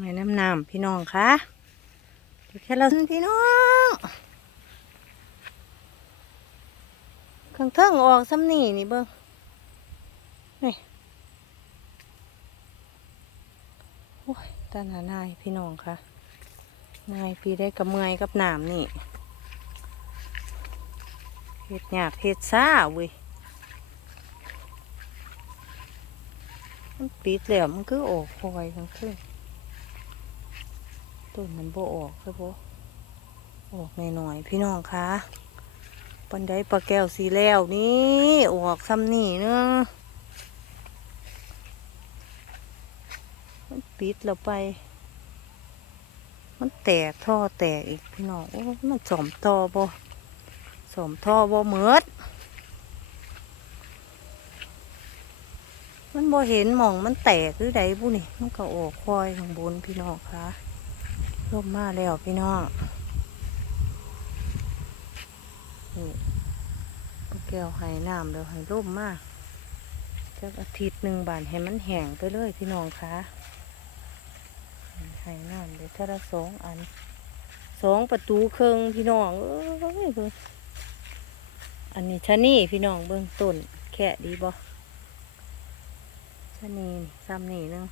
ไงน้ำน้ำพี่น้องคะแค่เราพี่น้องข้างเทิงออกซ้ำนี่นี่เบิ้งนี่โอ้ยตาหนานายพี่น้องคะนายพี่ได้กับเมื่อยกับน้ำนี่เห็ดหยากเห็ดซ่าเว้ยมันปิดแล้วมันคือออกคอยทั้งคืน ต้นมันบ่ออกคือบ่ออกหน่อยๆพี่น้องคะปันไดปลาแก้วสีแล้วนี่ออกซ้ำนี่เนาะมันปิดแล้วไป มันแตกท่อแตกอีกพี่น้องโอ้มันสมท่อบ่สมท่อบ่เหมือดมันบ่เห็นหมองมันแตกหรือใดบุนี่ มันก็ออกคอยข้างบนพี่น้องคะ ร่มมาแล้วพี่น้องนี่ปลาแก้วให้น้ำแล้วให้ร่มมาจักอาทิตย์หนึ่งบานให้มันแห้งไปเลยพี่น้องคะให้น้ำเดี๋ยวถ้าละสองอันสองประตูเครื่องพี่น้องเอ้ยเบิ่งอันนี้ชะนี่พี่น้องเบื้องต้นแค่ดีบ่ชะนี่ซ้ำนี่นึง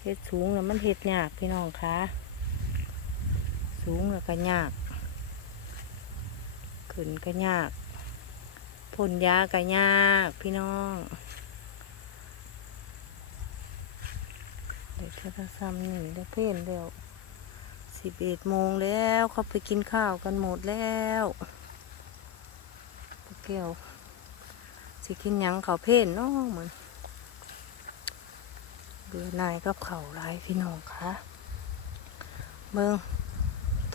เฮ็ดสูงแล้วมันเฮ็ดยากพี่น้องคะ สูงแล้วก็ยาก ขึ้นก็ยากพ่นยาก็ยากพี่น้องเดี๋ยวจะซ้ำนี่ได้เพ่นแล้วสิบเอ็ดโมงแล้วเขาไปกินข้าวกันหมดแล้วปลาแก้วสิกินยังเขาเพ่นเนาะเหมือนเบื่อนายกับเขาหลายพี่น้องคะเบิ่ง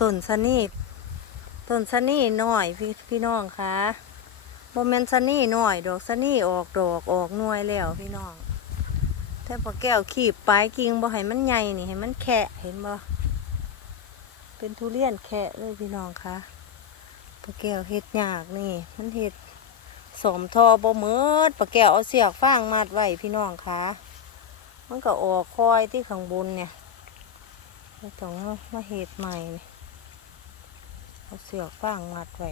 ต้นสนีต้นสนีหน่อยพี่พี่น้องคะโมเมนสนีหน่อย ดอกสนีออกดอกออกหน่วยแล้วพี่น้องแต่พอแก้วขีบปลายกิ่งบ่ให้มันใหญ่นี่ให้มันแคะเห็นบ่เป็นทุเรียนแคะเลยพี่น้องคะพอแก้วเฮ็ดยากนี่ มันเฮ็ดสมทอบ่เมืดปลาแก้วเอาเสียกฟางมัดไว้พี่น้องคะมันก็ออกคอยที่ข้างบนเนี่ยไม่ต้องมาเห็ดใหม่ เอาเสือกฟางมัดไว้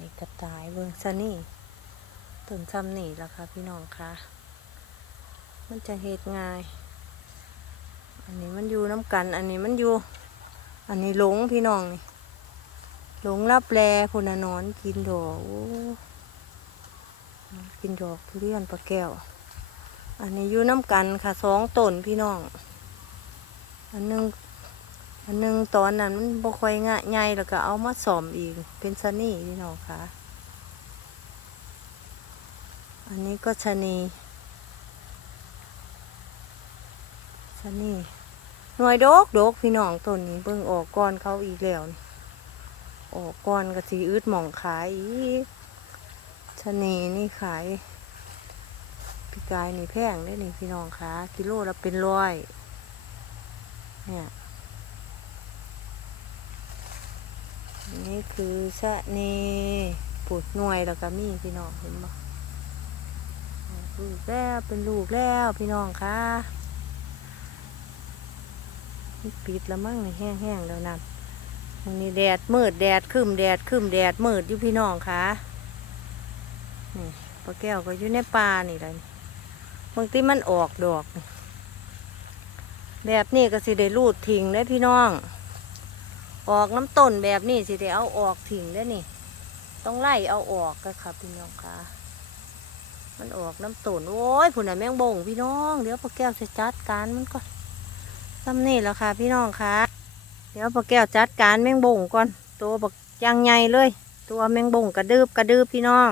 นี่กระต่ายเบิงซะนี่ต้นซ้ำนี่แล้วค่ะพี่น้องคะมันจะเห็ดง่าย อันนี้มันอยู่น้ำกัน อันนี้มันอยู่ อันนี้หลงพี่น้องนี่หลงรับแลพุนนอนกินดอกกินดอกทุเรียนปลาแก้ว อันนี้อยู่น้ำกันค่ะสองต้นพี่น้อง อันหนึง อันหนึงตอนนั้นมันบ่ค่อยงะใหญ่แล้วก็เอามาสอมอีก เป็นสนี่พี่น้องค่ะ อันนี้ก็ชะนีชะนีหน่วยดกดกพี่น้องต้นนี้เบิ่งออกก้อนเขาอีกแล้วออกก้อนก็สีอึดหมองขายอีกชะนีนี่ขายพี่กายนี่แพงได้นี่พี่น้องคะกิโลละเป็นร้อยเนี่ย นี่คือชะนีปลูดหน่วยแล้วก็มีพี่น้องเห็นบ่ลูกแล้วเป็นลูกแล้วพี่น้องคะนี่ปิดแล้วมั้งนี่แห้งๆแล้วนั่นมันนี่แดดมืดแดดขึ้นแดดขึ้นแดดมืดอยู่พี่น้องคะนี่ปลาแก้วก็อยู่ในป่านี่แหละบางทีมันออกดอก แบบนี้ก็สิได้รูดทิ้งได้พี่น้อง ออกน้ำต้นแบบนี้สิเดี๋ยวเอาออกถิ่งได้นี่ ต้องไล่เอาออกก็ค่ะพี่น้องค่ะ มันออกน้ำต้นโอ้ยผุนอะแมงบงพี่น้อง เดี๋ยวปลาแก้วจะจัดการมันก่อนซ้ำนี่แล้วค่ะ พี่น้องค่ะ เดี๋ยวปลาแก้วจัดการแมงบงก่อน ตัวบักยางใหญ่เลย ตัวแมงบงกระดืบกระดืบพี่น้อง